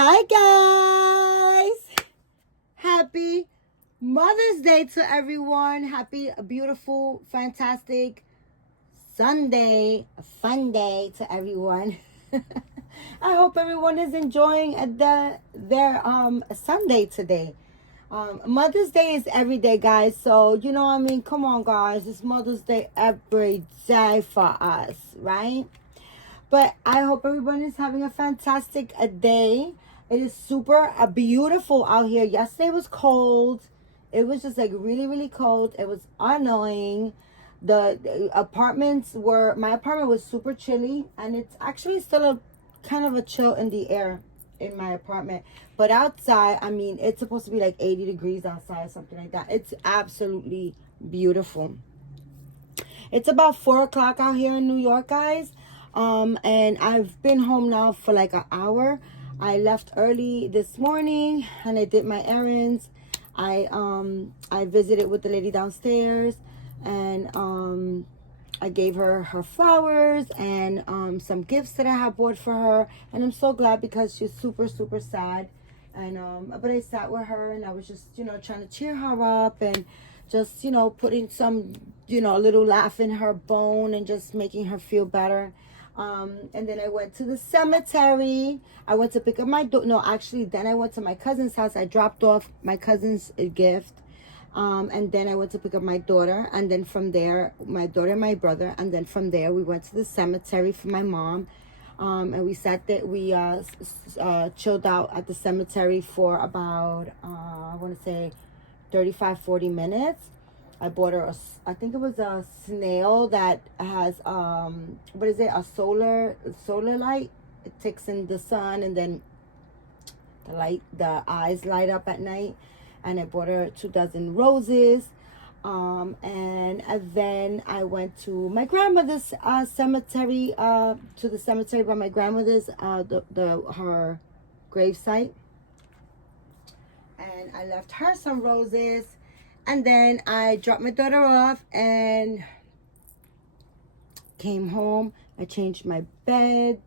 Hi guys! Happy Mother's Day to everyone. Happy, beautiful, fantastic Sunday, a fun day to everyone. I hope everyone is enjoying their Sunday today. Mother's Day is every day, guys. So you know what I mean. Come on, guys. It's Mother's Day every day for us, right? But I hope everyone is having a fantastic day. It is super beautiful out here. Yesterday was cold. It was just like really, really cold. It was annoying. The apartments were, my apartment was super chilly, and it's actually still a kind of a chill in the air in my apartment. But outside, I mean, it's supposed to be like 80 degrees outside, something like that. It's absolutely beautiful. It's about 4 o'clock out here in New York, guys. And I've been home now for like an hour. I left early this morning and I did my errands. I visited with the lady downstairs, and I gave her her flowers and some gifts that I have bought for her, and I'm so glad because she's super, super sad. And but I sat with her and I was just, you know, trying to cheer her up and just, you know, putting some, you know, a little laugh in her bone and just making her feel better. And then I went to the cemetery. I went to pick up my then I went to my cousin's house. I dropped off my cousin's gift. And then I went to pick up my daughter. And then from there, my daughter and my brother. And then from there, we went to the cemetery for my mom. And we sat there. We chilled out at the cemetery for about, I want to say 35, 40 minutes. I bought her I think it was a snail that has what is it, a solar light. It takes in the sun, and then the eyes light up at night. And I bought her 2 dozen roses. And then I went to my grandmother's cemetery, to the cemetery by my grandmother's her gravesite, and I left her some roses. And then I dropped my daughter off and came home. I changed my bed.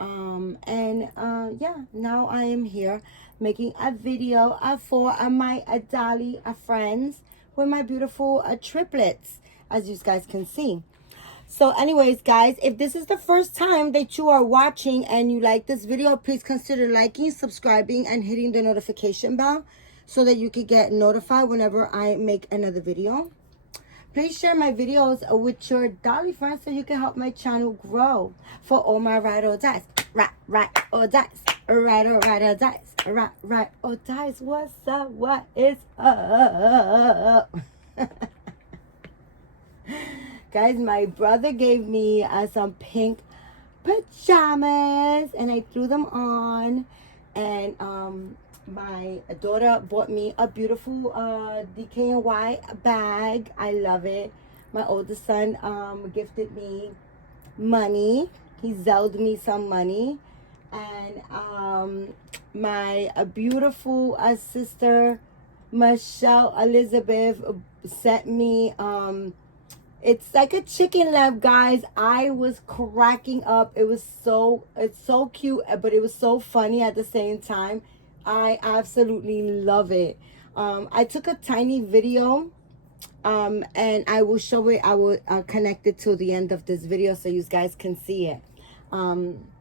Yeah, now I am here making a video for my Dolly friends with my beautiful triplets, as you guys can see. So anyways, guys, if this is the first time that you are watching and you like this video, please consider liking, subscribing, and hitting the notification bell so that you can get notified whenever I make another video. Please share my videos with your Dolly friends so you can help my channel grow. For all my ride or dice, right or dice, ride or dice, right or dice. What's up? What is up? Guys, my brother gave me some pink pajamas, and I threw them on. And my daughter bought me a beautiful DKNY bag. I love it. My oldest son gifted me money. He zelled me some money. And my beautiful sister Michelle Elizabeth sent me it's like a chicken leg, guys. I was cracking up. It's so cute, but it was so funny at the same time. I absolutely love it. I took a tiny video, and I will show it. I will connect it to the end of this video so you guys can see it.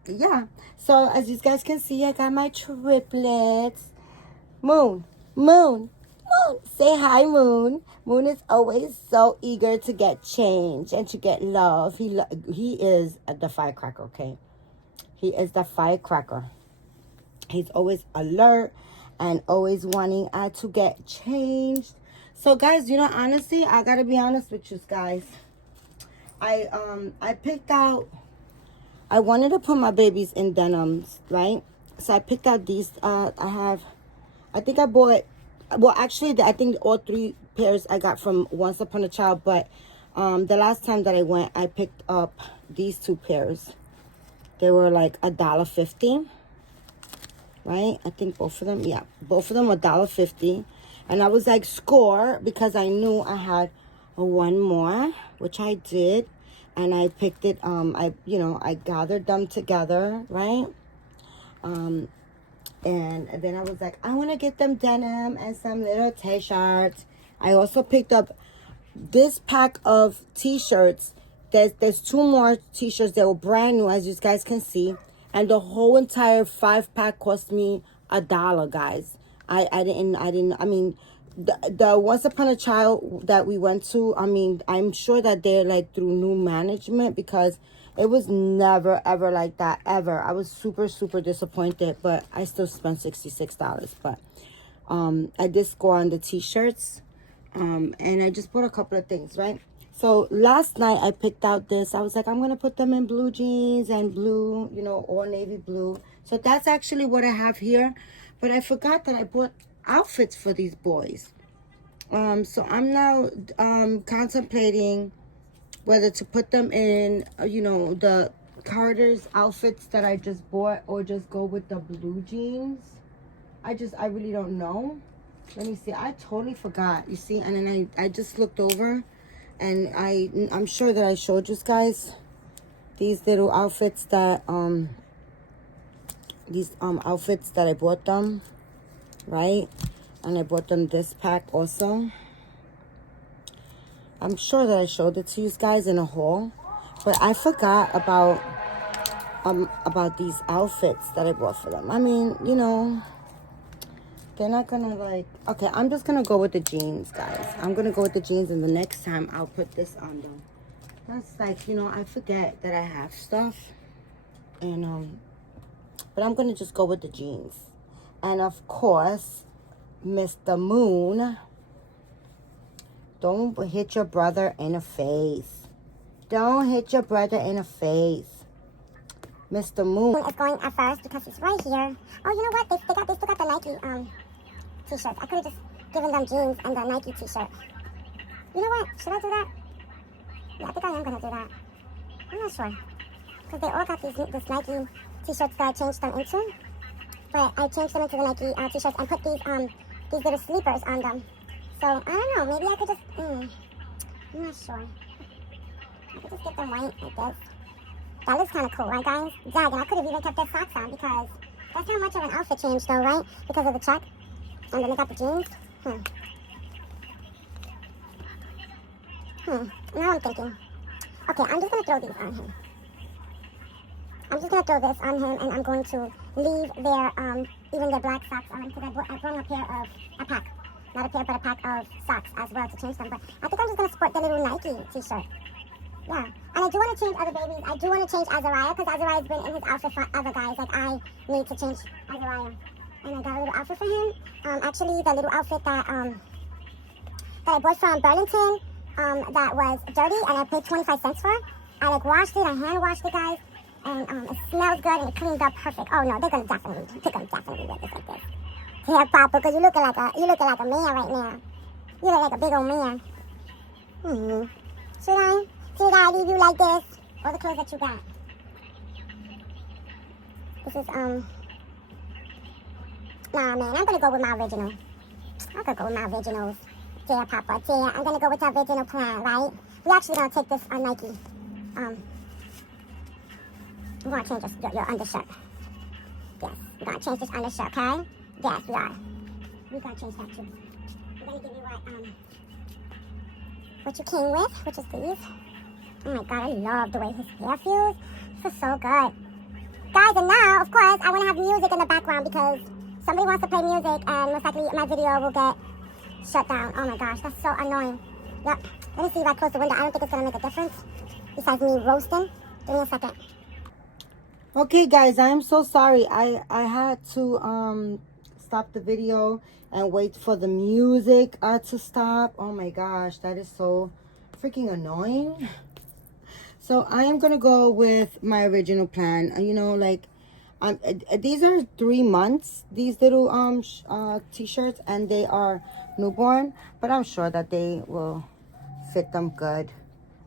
Yeah. So as you guys can see, I got my triplets. Moon. Say hi, Moon. Moon is always so eager to get change and to get love. He is the firecracker, okay? He is the firecracker. He's always alert and always wanting to get changed. So, guys, you know, honestly, I gotta be honest with you guys. I picked out. I wanted to put my babies in denims, right? So I picked out these. I think I bought. Well, actually, I think all 3 pairs I got from Once Upon a Child. But the last time that I went, I picked up these 2 pairs. They were like $1.50. Right? I think both of them. Yeah, both of them were $1.50. And I was like, score, because I knew I had one more, which I did. And I picked it. I gathered them together, right? And then I was like, I want to get them denim and some little t-shirts. I also picked up this pack of t-shirts. There's 2 more t-shirts that were brand new, as you guys can see. And the whole entire 5-pack cost me $1, guys. I mean, the Once Upon a Child that we went to, I mean, I'm sure that they're like through new management, because it was never ever like that, ever. I was super disappointed, but I still spent $66. But I did score on the t-shirts, and I just bought a couple of things, right? So last night I picked out this. I was like, I'm gonna put them in blue jeans and blue, you know, or navy blue. So that's actually what I have here. But I forgot that I bought outfits for these boys. So I'm now contemplating whether to put them in, you know, the Carter's outfits that I just bought, or just go with the blue jeans. I really don't know. Let me see. I totally forgot, you see. And then I just looked over, and I'm sure that I showed you guys these little outfits that outfits that I bought them, right? And I bought them this pack also. I'm sure that I showed it to you guys in a haul, but I forgot about these outfits that I bought for them. I mean, you know, they're not gonna like, okay, I'm just gonna go with the jeans, guys. I'm gonna go with the jeans, and the next time I'll put this on them. That's like, you know, I forget that I have stuff, and but I'm gonna just go with the jeans. And of course, Mr. Moon, don't hit your brother in the face. Don't hit your brother in the face. Mr. Moon is going at first because he's right here. Oh, you know what? They still got the Nike t-shirts. I could have just given them jeans and the Nike t-shirt. You know what? Should I do that? Yeah, I think I am going to do that. I'm not sure. Because they all got this Nike t-shirts that I changed them into. But I changed them into the Nike t-shirts and put these little sleepers on them. So, I don't know. Maybe I could just... I'm not sure. I could just get them white like this. That looks kind of cool, right, guys? Dag, and I could have even kept their socks on, because that's not much of an outfit change, though, right? Because of the check. And then they got the jeans. Now I'm thinking. Okay, I'm just going to throw these on him. I'm just going to throw this on him, and I'm going to leave their, even their black socks on, because I brought a pack. Not a pair, but a pack of socks as well to change them. But I think I'm just going to sport the little Nike t-shirt. Yeah. And I do want to change other babies. I do want to change Azariah, because Azariah's been in his outfit forever, guys. Like, I need to change Azariah. And I got a little outfit for him. Actually, the little outfit that I bought from Burlington, that was dirty, and I paid 25 cents for it. I, like, washed it. I hand washed it, guys. And it smells good, and it cleaned up perfect. Oh, no, they're going to definitely wear this like this. Yeah, Papa, because you're looking like a man right now. You look like a big old man. Should I leave you like this? Or the clothes that you got? This is, nah, man, I'm gonna go with my original. I'm gonna go with my originals. Yeah, Papa, yeah, I'm gonna go with the original plan, right? We're actually gonna take this on Nike. We're gonna change your undershirt. Yes, we're gonna change this undershirt, okay? Yes, we are. We're gonna change that too. We're gonna give you what you came with, which is these. Oh my god, I love the way his hair feels. This is so good. Guys, and now, of course, I want to have music in the background, because somebody wants to play music, and most likely my video will get shut down. Oh my gosh, that's so annoying. Yep. Let me see if I close the window. I don't think it's going to make a difference, besides me roasting. Give me a second. Okay, guys, I'm so sorry. I had to stop the video and wait for the music to stop. Oh my gosh, that is so freaking annoying. So I am gonna go with my original plan. You know, like, these are 3 months, these little t-shirts, and they are newborn, but I'm sure that they will fit them good.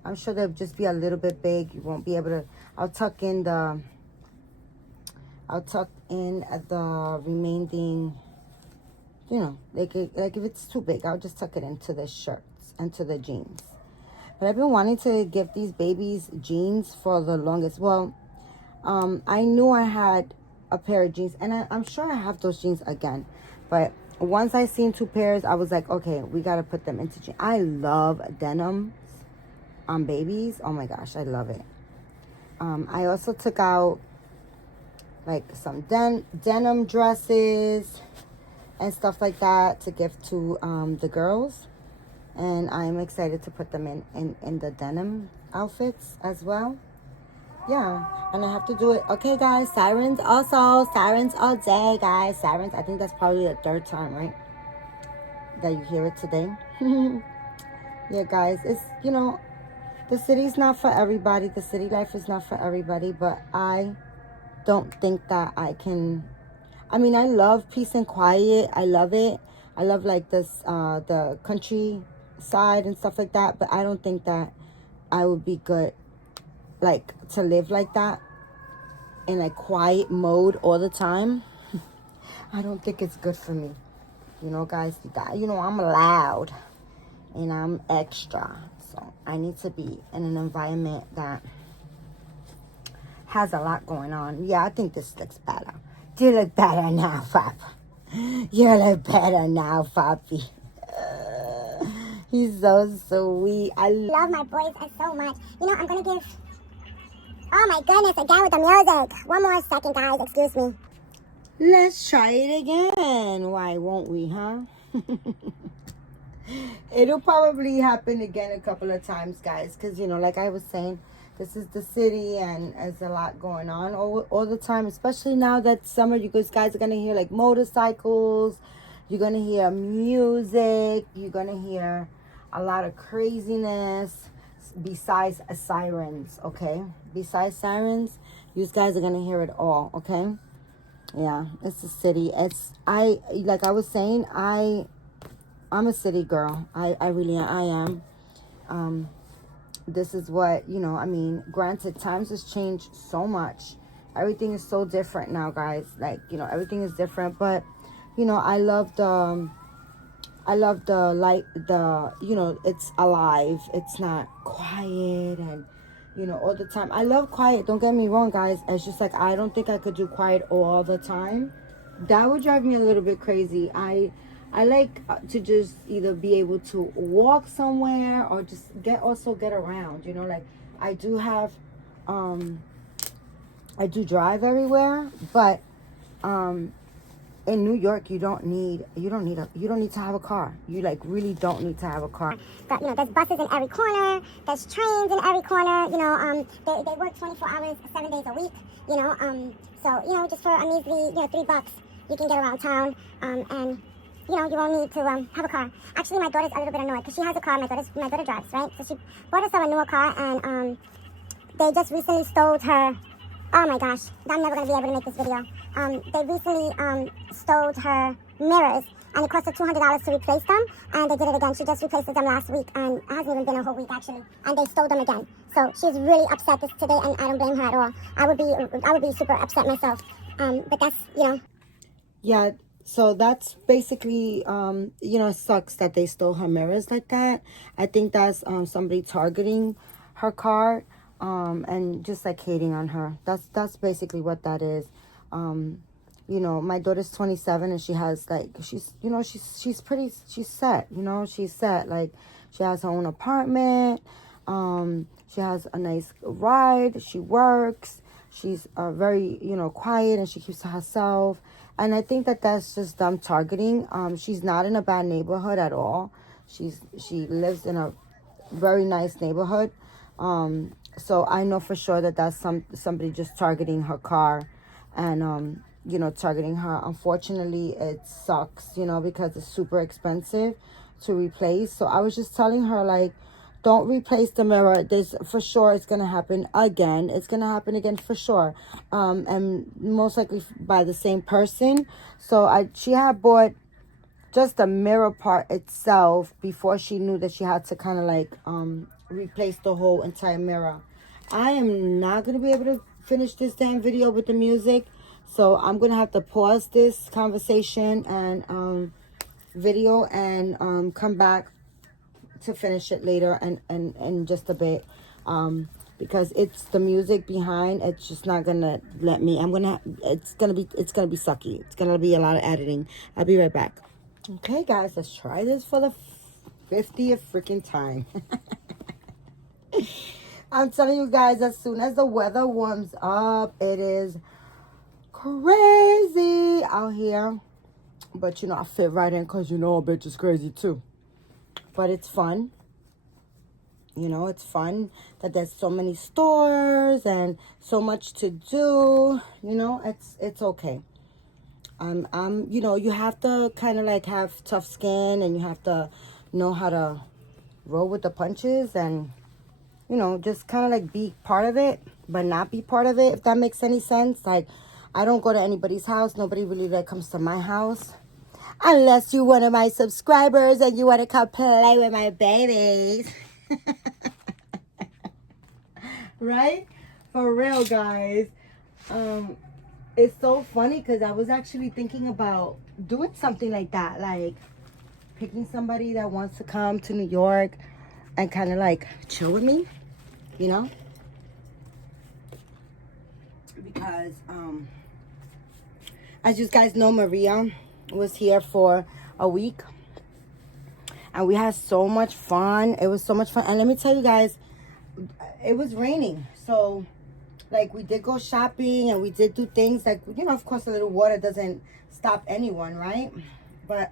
I'm sure they'll just be a little bit big. You won't be able to. I'll tuck in the remaining, you know, like if it's too big, I'll just tuck it into the shirts and to the jeans. But I've been wanting to give these babies jeans for the longest. Well, I knew I had a pair of jeans, and I'm sure I have those jeans again, but once I seen 2 pairs, I was like, okay, we gotta put them into jeans. I love denim on babies. Oh my gosh, I love it. I also took out like some denim dresses and stuff like that to give to the girls, and I'm excited to put them in the denim outfits as well. Yeah, and I have to do it. Okay, guys, sirens also. Sirens all day, guys. Sirens, I think that's probably the 3rd time, right, that you hear it today. Yeah, guys, it's, you know, the city's not for everybody. The city life is not for everybody, but I don't think that I can. I mean, I love peace and quiet. I love it. I love like this, the countryside and stuff like that, but I don't think that I would be good like to live like that in like quiet mode all the time. I don't think it's good for me, you know, guys. You know, I'm loud and I'm extra, so I need to be in an environment that has a lot going on. Yeah, I think this looks better. You look better now, Papa. You look better now, Papi. He's so sweet. I love my boys so much. You know, I'm gonna give. Oh my goodness, again with the music. One more second, guys. Excuse me. Let's try it again. Why won't we, huh? It'll probably happen again a couple of times, guys, because, you know, like I was saying, this is the city and there's a lot going on all the time, especially now that summer. You guys are going to hear like motorcycles. You're going to hear music. You're going to hear a lot of craziness besides sirens, okay? Besides sirens, you guys are going to hear it all, okay? Yeah, it's the city. Like I was saying, I'm a city girl. I really am. This is what, you know, I mean, granted, times has changed so much. Everything is so different now, guys. Like, you know, everything is different. But, you know, I love the light, you know, it's alive. It's not quiet and, you know, all the time. I love quiet. Don't get me wrong, guys. It's just like, I don't think I could do quiet all the time. That would drive me a little bit crazy. I like to just either be able to walk somewhere or just get around, you know, like I do have, I do drive everywhere, but, in New York, you don't need to have a car. You like really don't need to have a car. But you know, there's buses in every corner. There's trains in every corner. You know, they work 24 hours, 7 days a week. You know, so you know, just for a measly, you know, $3, you can get around town. And you know, you won't need to have a car. Actually, my daughter's a little bit annoyed because she has a car. My daughter drives, right? So she bought herself a newer car, and they just recently stole her. Oh my gosh, I'm never gonna be able to make this video. They recently stole her mirrors, and it cost her $200 to replace them, and they did it again. She just replaced them last week, and it hasn't even been a whole week actually, and they stole them again. So she's really upset today, and I don't blame her at all. I would be super upset myself. But that's, you know. Yeah. So that's basically, you know, it sucks that they stole her mirrors like that. I think that's somebody targeting her car, and just like hating on her. That's basically what that is. You know, my daughter's 27 and she has like, she's set, you know, she's set. Like, she has her own apartment. She has a nice ride. She works. She's very, you know, quiet, and she keeps to herself. And I think that that's just them targeting. She's not in a bad neighborhood at all. She lives in a very nice neighborhood. So I know for sure that that's somebody just targeting her car, and you know, targeting her. Unfortunately, it sucks, you know, because it's super expensive to replace. So I was just telling her, like, don't replace the mirror. This for sure it's gonna happen again. It's gonna happen again for sure, and most likely by the same person. So she had bought just the mirror part itself before she knew that she had to kind of like replace the whole entire mirror. I am not gonna be able to finish this damn video with the music, so I'm gonna have to pause this conversation and video and come back to finish it later and in just a bit. because it's the music behind. It's just not gonna let me. It's gonna be sucky. It's gonna be a lot of editing. I'll be right back. Okay, guys, let's try this for the 50th freaking time. I'm telling you guys, as soon as the weather warms up, it is crazy out here. But I fit right in because a bitch is crazy too. But it's fun. It's fun that there's so many stores and so much to do. It's okay. You have to kind of like have tough skin, and you have to know how to roll with the punches, and just kind of like be part of it, but not be part of it, if that makes any sense. Like, I don't go to anybody's house. Nobody really like comes to my house. Unless you're one of my subscribers and you want to come play with my babies. Right? For real, guys. It's so funny because I was actually thinking about doing something like that. Like, picking somebody that wants to come to New York and kind of like chill with me. Because, as you guys know, Maria was here for a week, and we had so much fun. It was so much fun. And let me tell you guys, it was raining, so like we did go shopping and we did do things like, of course, a little water doesn't stop anyone, right? But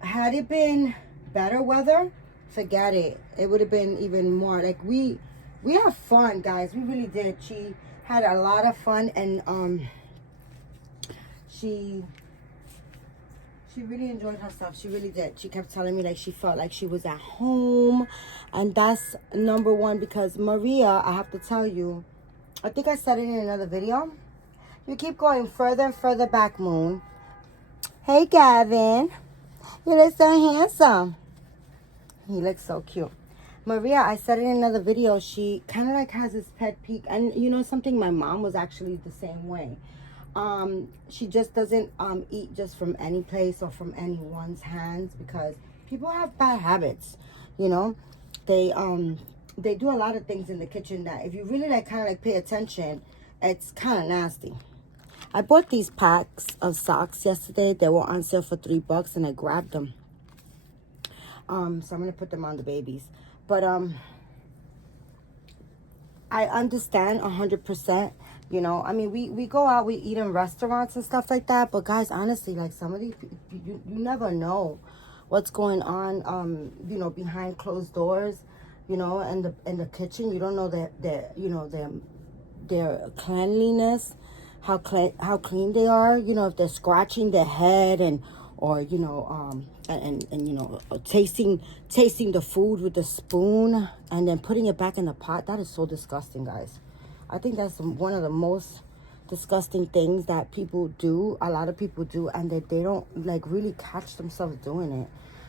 had it been better weather, forget it. It would have been even more. Like, we had fun, guys. We really did. She had a lot of fun, and she really enjoyed herself. She really did. She kept telling me like she felt like she was at home, and that's number one. Because Maria, I have to tell you, I think I said it in another video, you keep going further and further back, Moon. Hey, Gavin, you look so handsome. He looks so cute. Maria, I said it in another video, she kind of like has this pet peeve. And something, my mom was actually the same way. She just doesn't eat just from any place or from anyone's hands, because people have bad habits. They do a lot of things in the kitchen that if you really like kind of like pay attention, it's kind of nasty. I bought these packs of socks yesterday. They were on sale for $3 and I grabbed them. So I'm gonna put them on the babies. But I understand 100%. I mean, we go out, we eat in restaurants and stuff like that. But guys, honestly, like, some of these, you never know what's going on, behind closed doors, in the kitchen. You don't know their cleanliness, how clean they are. If they're scratching their head or tasting the food with the spoon and then putting it back in the pot. That is so disgusting, guys. I think that's one of the most disgusting things that people do. A lot of people do, and that they don't like really catch themselves doing it.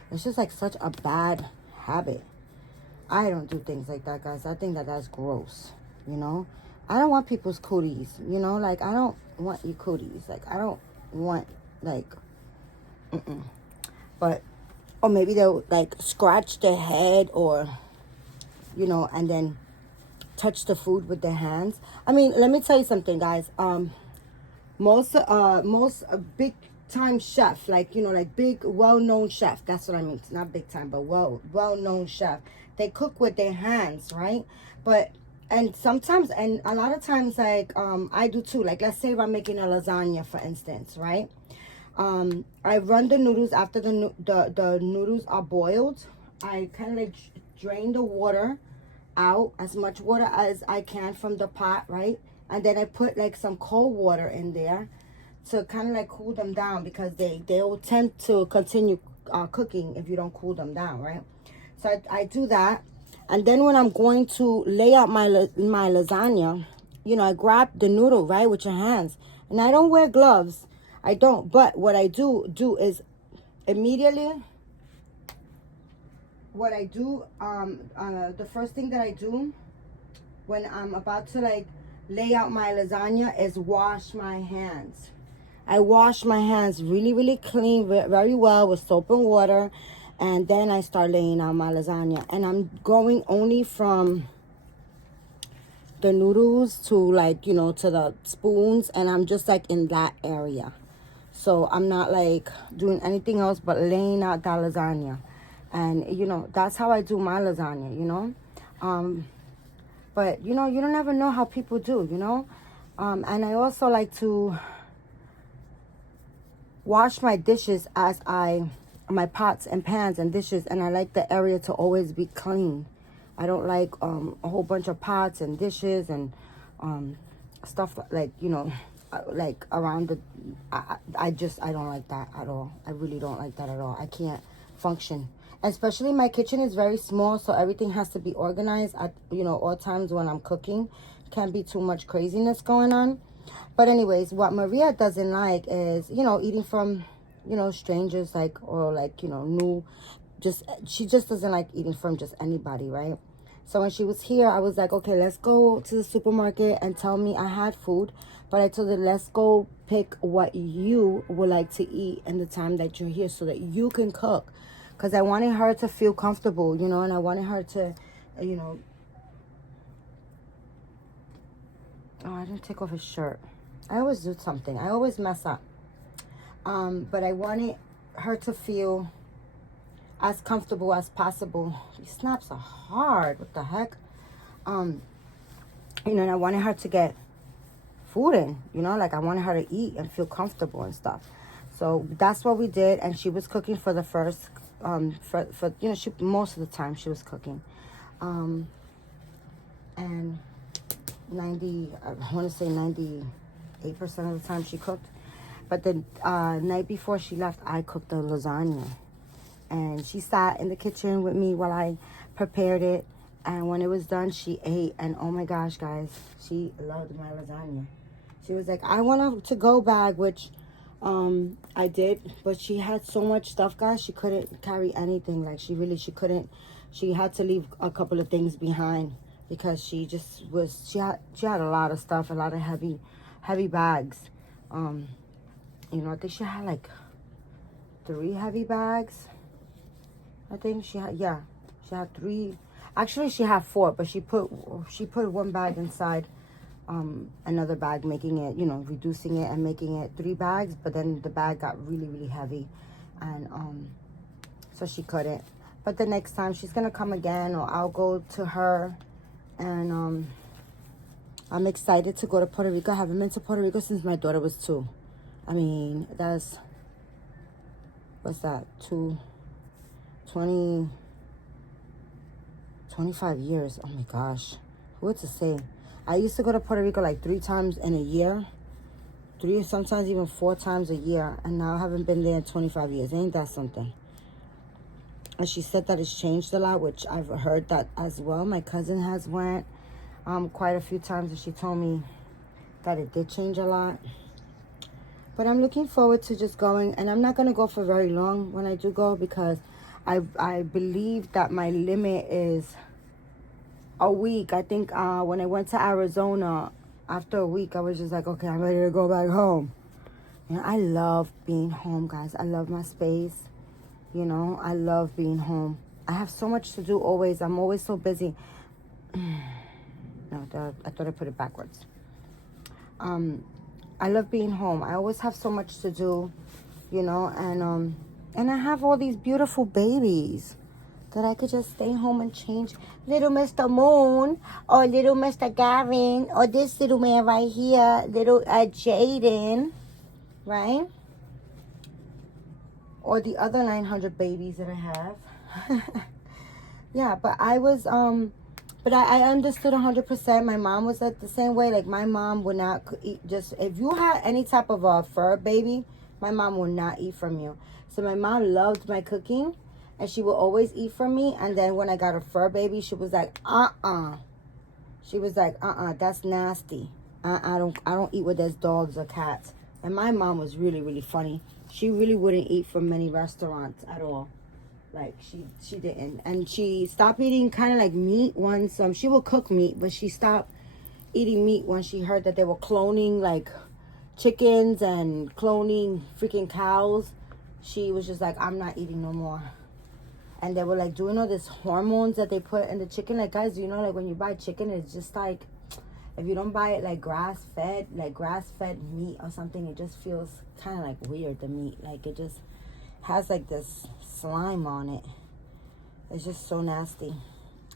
It's just like such a bad habit. I don't do things like that, guys. I think that that's gross. I don't want people's cooties. Like, I don't want your cooties. Like, I don't want like. But, or maybe they'll like scratch their head, or and then touch the food with their hands. I mean, let me tell you something, guys. Most big time chef, like like big well-known chef, that's what I mean. It's not big time, but well-known chef, they cook with their hands, right? But and sometimes, and a lot of times, like I do too. Like, let's say if I'm making a lasagna, for instance, right? I run the noodles after the noodles are boiled. I kind of like drain the water out, as much water as I can from the pot, right? And then I put like some cold water in there to kind of like cool them down, because they'll tend to continue cooking if you don't cool them down, right? So I do that. And then when I'm going to lay out my lasagna, I grab the noodle, right, with your hands. And I don't wear gloves. I don't. But what I do is immediately, what I do, the first thing that I do when I'm about to like lay out my lasagna is wash my hands. I wash my hands really, really clean, very well with soap and water. And then I start laying out my lasagna. And I'm going only from the noodles to like, you know, to the spoons, and I'm just like in that area. So I'm not like doing anything else but laying out that lasagna. And, you know, that's how I do my lasagna, you know. But, you know, you don't ever know how people do, you know. And I also like to wash my dishes my pots and pans and dishes. And I like the area to always be clean. I don't like a whole bunch of pots and dishes and stuff like, you know, like around the, I don't like that at all. I really don't like that at all. I can't function. Especially my kitchen is very small, so everything has to be organized at, you know, all times when I'm cooking. Can't be too much craziness going on. But anyways, what Maria doesn't like is, you know, eating from, you know, strangers, like, or like, you know, she just doesn't like eating from just anybody, right? So when she was here, I was like, okay, let's go to the supermarket and tell me I had food. But I told her, let's go pick what you would like to eat in the time that you're here so that you can cook. Because I wanted her to feel comfortable, you know, and I wanted her to, you know. Oh, I didn't take off his shirt. I always do something. I always mess up. But I wanted her to feel as comfortable as possible. These snaps are hard. What the heck? You know, and I wanted her to get food in, you know, like I wanted her to eat and feel comfortable and stuff. So that's what we did. And she was cooking for the first, for you know, most of the time she was cooking. And I want to say 98% of the time she cooked. But the night before she left, I cooked the lasagna. And she sat in the kitchen with me while I prepared it. And when it was done, she ate. And oh my gosh, guys, she loved my lasagna. She was like, I want a to-go bag, which I did. But she had so much stuff, guys, she couldn't carry anything. Like, she couldn't. She had to leave a couple of things behind because she just was, she had a lot of stuff, a lot of heavy bags. You know, I think she had like 3 heavy bags. I think she had 3. Actually, she had 4, but she put one bag inside another bag, making it, you know, reducing it and making it 3 bags. But then the bag got really, really heavy, and so she couldn't. But the next time she's gonna come again, or I'll go to her, and I'm excited to go to Puerto Rico. I haven't been to Puerto Rico since my daughter was 2. I mean, that's, what's that, 25 years. Oh my gosh. What to say? I used to go to Puerto Rico like 3 times in a year. 3, sometimes even 4 times a year. And now I haven't been there in 25 years. Ain't that something? And she said that it's changed a lot, which I've heard that as well. My cousin has went quite a few times, and she told me that it did change a lot. But I'm looking forward to just going. And I'm not going to go for very long when I do go, because I believe that my limit is a week. I think when I went to Arizona, after a week, I was just like, okay, I'm ready to go back home. And I love being home, guys. I love my space. You know, I love being home. I have so much to do always. I'm always so busy. No, I thought I put it backwards. I love being home. I always have so much to do, you know, and I have all these beautiful babies that I could just stay home and change. Little Mr. Moon, or little Mr. Gavin, or this little man right here, little Jaden, right? Or the other 900 babies that I have. Yeah, but I was, but I understood 100%. My mom was like the same way. Like, my mom would not eat, just, if you had any type of a fur baby, my mom would not eat from you. So my mom loved my cooking, and she would always eat from me. And then when I got a fur baby, she was like, She was like, that's nasty. I don't eat with those dogs or cats. And my mom was really, really funny. She really wouldn't eat from many restaurants at all. Like, she didn't. And she stopped eating kind of like meat once. She would cook meat, but she stopped eating meat when she heard that they were cloning, like, chickens and cloning freaking cows. She was just like, I'm not eating no more. And they were like doing all this hormones that they put in the chicken. Like, guys, you know, like when you buy chicken, it's just like, if you don't buy it like grass fed meat or something, it just feels kind of like weird, the meat. Like it just has like this slime on it. It's just so nasty.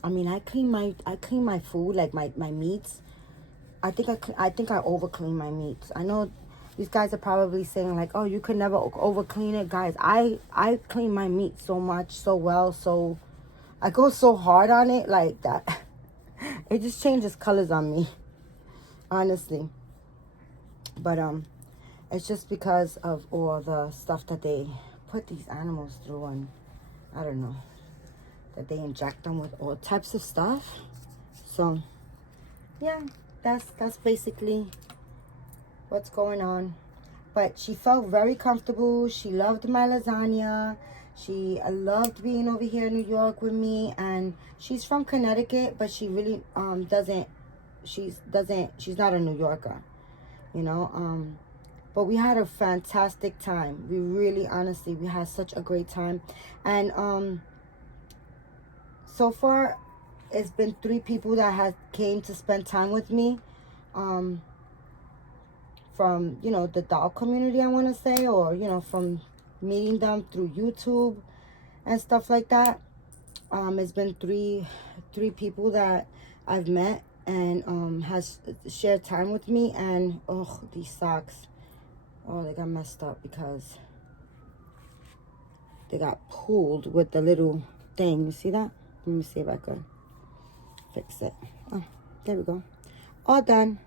I mean, I clean my food, like my meats. I think I over clean my meats. I know these guys are probably saying like, oh, you could never over clean it. Guys, I clean my meat so much, so well, so I go so hard on it like that. It just changes colors on me, honestly. But it's just because of all the stuff that they put these animals through, and I don't know, that they inject them with all types of stuff. So yeah, that's basically what's going on. But she felt very comfortable. She loved my lasagna. She loved being over here in New York with me. And she's from Connecticut, but she really she's not a New Yorker, you know. But we had a fantastic time. We really, honestly, we had such a great time. And so far it's been 3 people that have came to spend time with me. From, you know, the dog community, I want to say, or, you know, from meeting them through YouTube and stuff like that. It's been three people that I've met and has shared time with me. And oh, these socks, oh, they got messed up because they got pulled with the little thing. You see that? Let me see if I can fix it. Oh, there we go. All done.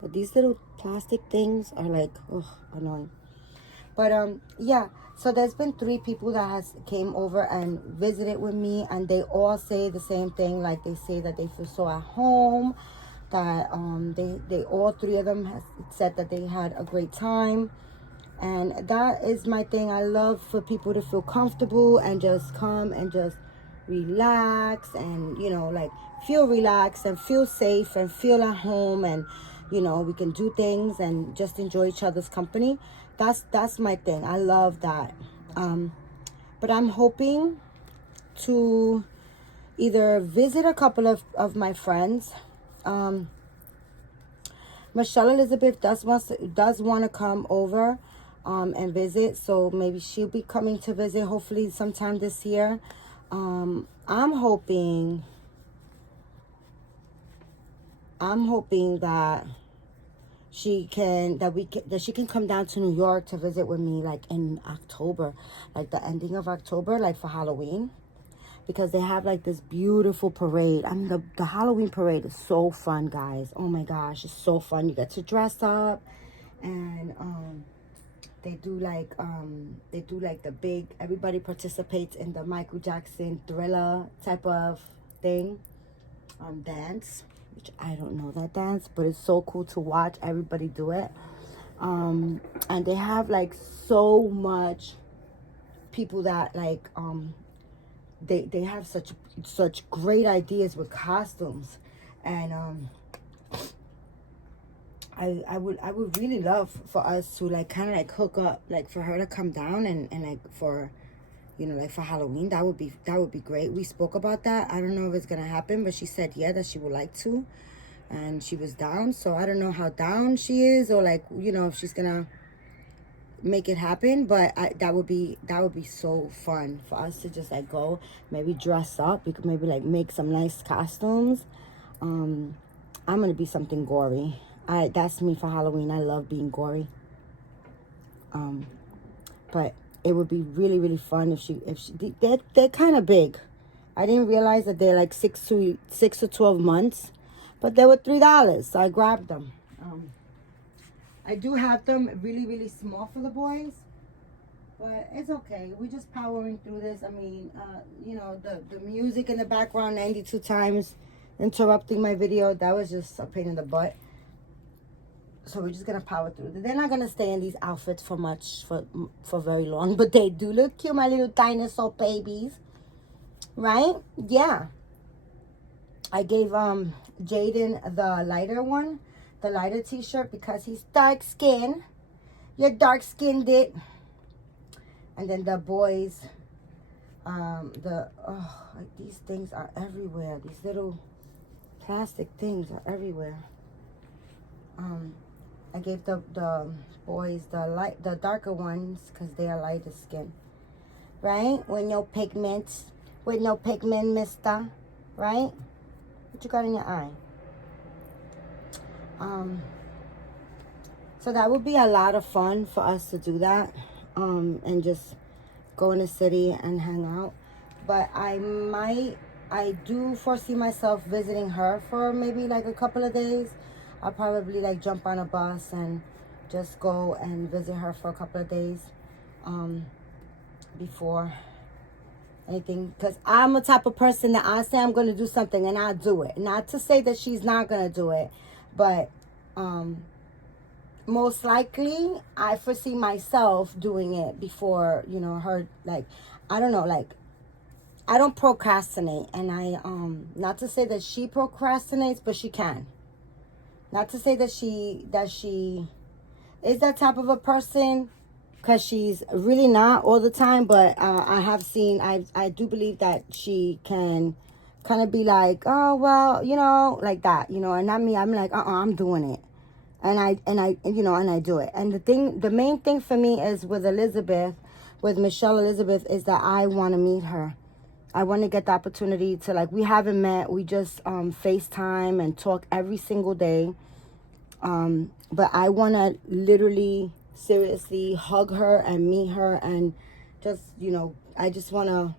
But these little plastic things are like, oh, annoying. But yeah, so there's been 3 people that has came over and visited with me, and they all say the same thing. Like, they say that they feel so at home, that they all 3 of them has said that they had a great time. And that is my thing. I love for people to feel comfortable and just come and just relax and, you know, like feel relaxed and feel safe and feel at home, and, you know, we can do things and just enjoy each other's company. That's my thing. I love that. But I'm hoping to either visit a couple of my friends. Michelle Elizabeth does want to come over and visit, so maybe she'll be coming to visit hopefully sometime this year. I'm hoping that she can come down to New York to visit with me, like in October, like the ending of October, like for Halloween, because they have like this beautiful parade. I mean, the Halloween parade is so fun, guys. Oh my gosh, it's so fun. You get to dress up, and they do like the big, everybody participates in the Michael Jackson Thriller type of thing, dance, which I don't know that dance, but it's so cool to watch everybody do it. And they have like so much people that like they have such great ideas with costumes. And I would really love for us to like kind of like hook up, like for her to come down and like for, you know, like for Halloween. That would be great. We spoke about that. I don't know if it's gonna happen, but she said yeah, that she would like to, and she was down. So I don't know how down she is, or like, you know, if she's gonna make it happen. But that would be so fun for us to just like go, maybe dress up. We could maybe like make some nice costumes. I'm gonna be something gory. That's me for Halloween. I love being gory. But it would be really, really fun if she they're kind of big. I didn't realize that they're like 6 to 12 months, but they were $3, so I grabbed them. I do have them really, really small for the boys, but it's okay. We're just powering through this. I mean, you know, the music in the background 92 times interrupting my video, that was just a pain in the butt. So we're just gonna power through. They're not gonna stay in these outfits for very long, but they do look cute, my little dinosaur babies, right? Yeah. I gave Jaden the lighter t-shirt because he's dark skinned. You're dark skinned it. And then the boys, these things are everywhere. These little plastic things are everywhere. I gave the boys the darker ones because they are lighter skin, right? With no pigments, mister, right? What you got in your eye? So that would be a lot of fun for us to do that, and just go in the city and hang out. But I do foresee myself visiting her for maybe like a couple of days. I'll probably like jump on a bus and just go and visit her for a couple of days, before anything. Because I'm a type of person that I say I'm going to do something and I do it. Not to say that she's not going to do it, but most likely I foresee myself doing it before, her. Like, I don't know, like, I don't procrastinate, and I not to say that she procrastinates, but she can. Not to say that she is that type of a person, because she's really not all the time, but I have seen, I do believe that she can kind of be like, oh well, like that, and not me. I'm like, I'm doing it. And I do it. And the main thing for me is with Michelle Elizabeth, is that I want to meet her. I want to get the opportunity to, like, we haven't met. We just FaceTime and talk every single day. But I want to literally, seriously hug her and meet her, and just, I just want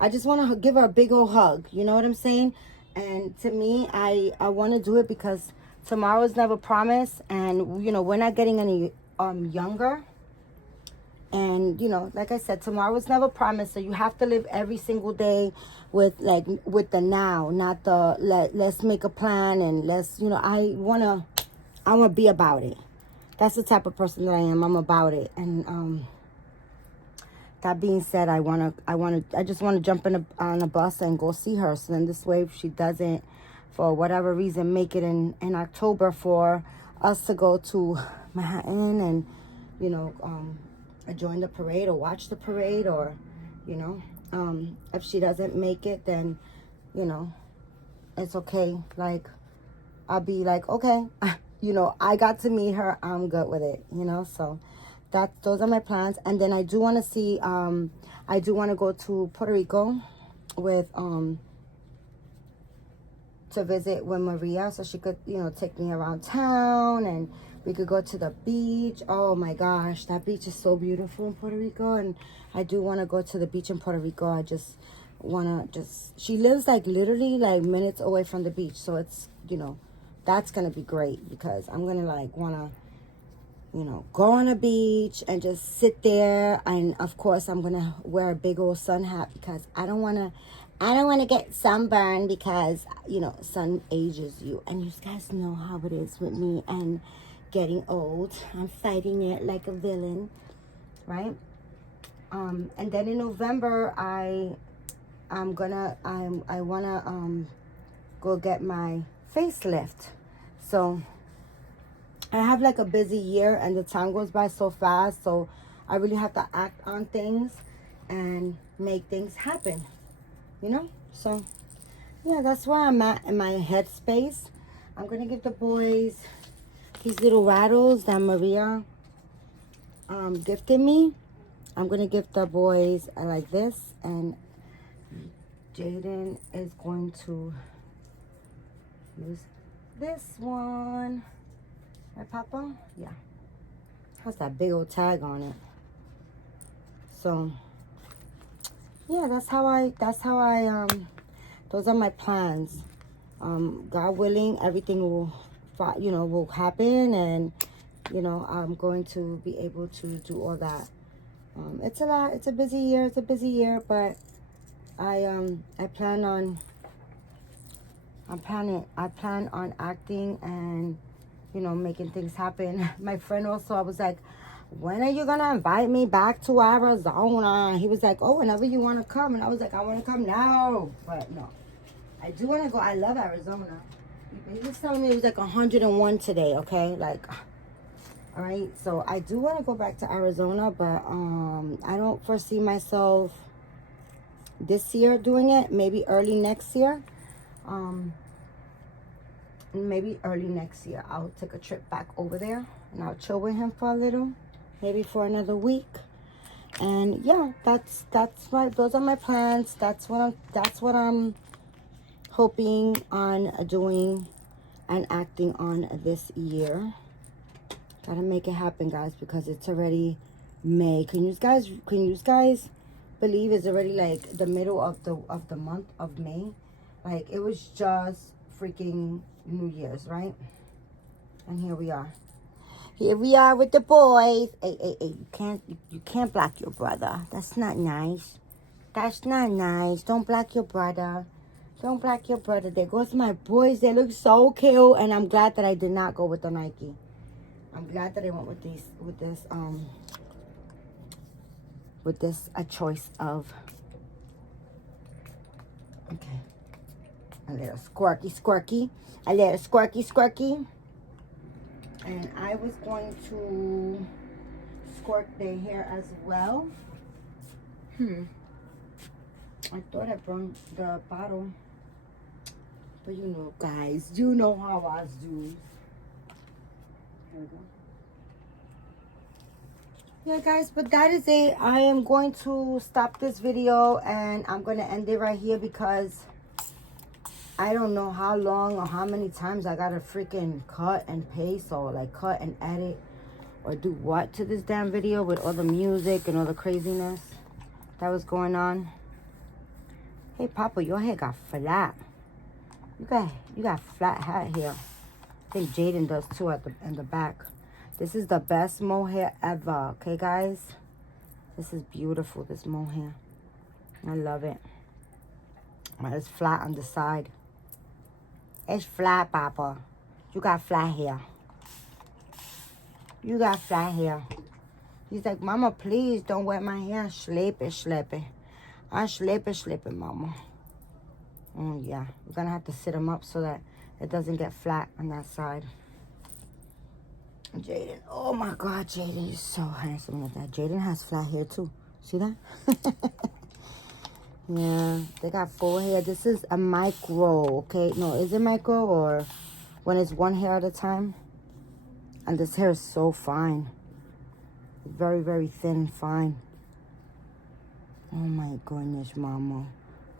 to give her a big old hug. You know what I'm saying? And to me, I want to do it because tomorrow is never promised, and we're not getting any younger. And like I said, tomorrow is never promised, so you have to live every single day with the now, not the let's make a plan and let's I wanna be about it. That's the type of person that I am. I'm about it. And that being said, I just want to jump on a bus and go see her. So then this way, if she doesn't, for whatever reason, make it in October for us to go to Manhattan and, join the parade or watch the parade, or, if she doesn't make it, then, it's okay. Like, I'll be like, okay, I got to meet her. I'm good with it, so those are my plans. And then I do want to see, I do want to go to Puerto Rico with, to visit with Maria, so she could, take me around town, and we could go to the beach. Oh my gosh, that beach is so beautiful in Puerto Rico, and I do want to go to the beach in Puerto Rico. I just want to she lives like literally like minutes away from the beach, so it's, that's going to be great, because I'm going to like want to, go on a beach and just sit there. And of course, I'm going to wear a big old sun hat, because I don't want to get sunburned, because, sun ages you. And you guys know how it is with me and getting old. I'm fighting it like a villain, right? And then in November, I want to go get my facelift. So I have like a busy year, and the time goes by so fast. So I really have to act on things and make things happen, So yeah, that's where I'm at in my headspace. I'm going to give the boys these little rattles that Maria gifted me. I'm going to give the boys like this, and Jaden is going to use this one. Right, Papa? Yeah. Has that big old tag on it. So yeah, that's how I those are my plans. God willing, everything will happen, and I'm going to be able to do all that. It's a lot. It's a busy year, but I plan on acting and making things happen. My friend also, I was like, when are you gonna invite me back to Arizona? He was like, oh, whenever you want to come. And I was like, I want to come now. But no, I do want to go. I love Arizona. He was telling me it was like 101 today, okay? Like, all right. So I do want to go back to Arizona, but I don't foresee myself this year doing it. Maybe early next year. maybe early next year, I'll take a trip back over there and I'll chill with him for a little, maybe for another week. And yeah, that's those are my plans. That's what I'm hoping on doing and acting on this year. Gotta make it happen, guys, because it's already May. Can you guys believe it's already like the middle of the month of May? Like, it was just freaking New Year's, right? And here we are. Here we are with the boys. Hey, you can't block your brother. That's not nice. That's not nice. Don't block your brother. Don't block your brother. There goes my boys. They look so cute. And I'm glad that I did not go with the Nike. I'm glad that I went with this a choice of, okay, a little squirky, a little squirky. And I was going to squirt their hair as well. I thought I brought the bottle, but you know, guys, you know how I do. There we go. Yeah, guys, but that is it. I am going to stop this video and I'm going to end it right here because I don't know how long or how many times I got to freaking cut and paste or like cut and edit or do what to this damn video with all the music and all the craziness that was going on. Hey, Papa, your hair got flat. You got flat hat here. I think Jaden does too in the back. This is the best mohair ever. Okay, guys? This is beautiful, this mohair. I love it. It's flat on the side. It's flat, Papa. You got flat hair. You got flat hair. He's like, Mama, please don't wet my hair. Sleep it. I sleep it, Mama. Oh, yeah. We're going to have to sit him up so that it doesn't get flat on that side. Jaden. Oh, my God. Jaden is so handsome with that. Jaden has flat hair, too. See that? Yeah. They got full hair. This is a micro, okay? No, is it micro or when it's one hair at a time? And this hair is so fine. Very, very thin and fine. Oh, my goodness, Mama.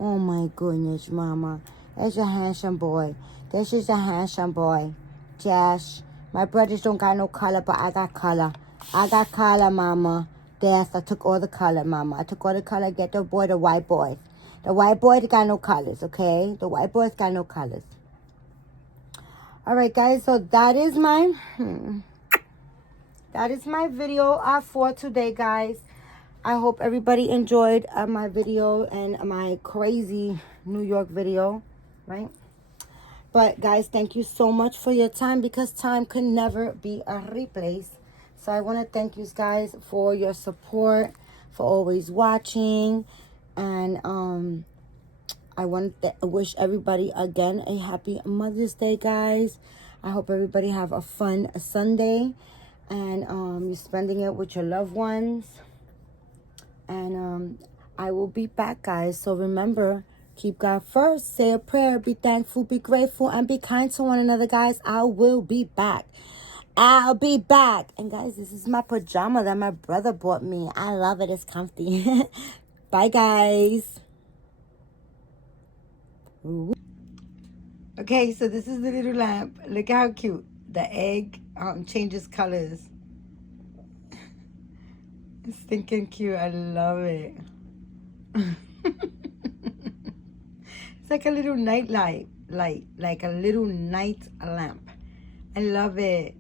Oh, my goodness, Mama. That's a handsome boy. This is a handsome boy. Josh. My brothers don't got no color, but I got color. I got color, Mama. Death. I took all the color, Mama. I took all the color. Get the boy, the white boy. The white boy got no colors, okay? The white boy's got no colors. All right, guys. So that is my video for today, guys. I hope everybody enjoyed my video and my crazy New York video, right? But, guys, thank you so much for your time because time can never be replaced. So I want to thank you guys for your support, for always watching. And I want to wish everybody, again, a happy Mother's Day, guys. I hope everybody have a fun Sunday. And you're spending it with your loved ones. And I will be back, guys. So remember, keep God first. Say a prayer. Be thankful. Be grateful. And be kind to one another, guys. I will be back. I'll be back. And, guys, this is my pajama that my brother bought me. I love it. It's comfy. Bye, guys. Ooh. Okay, so this is the little lamp. Look how cute. The egg changes colors. It's stinking cute. I love it. It's like a little night light, like a little night lamp. I love it.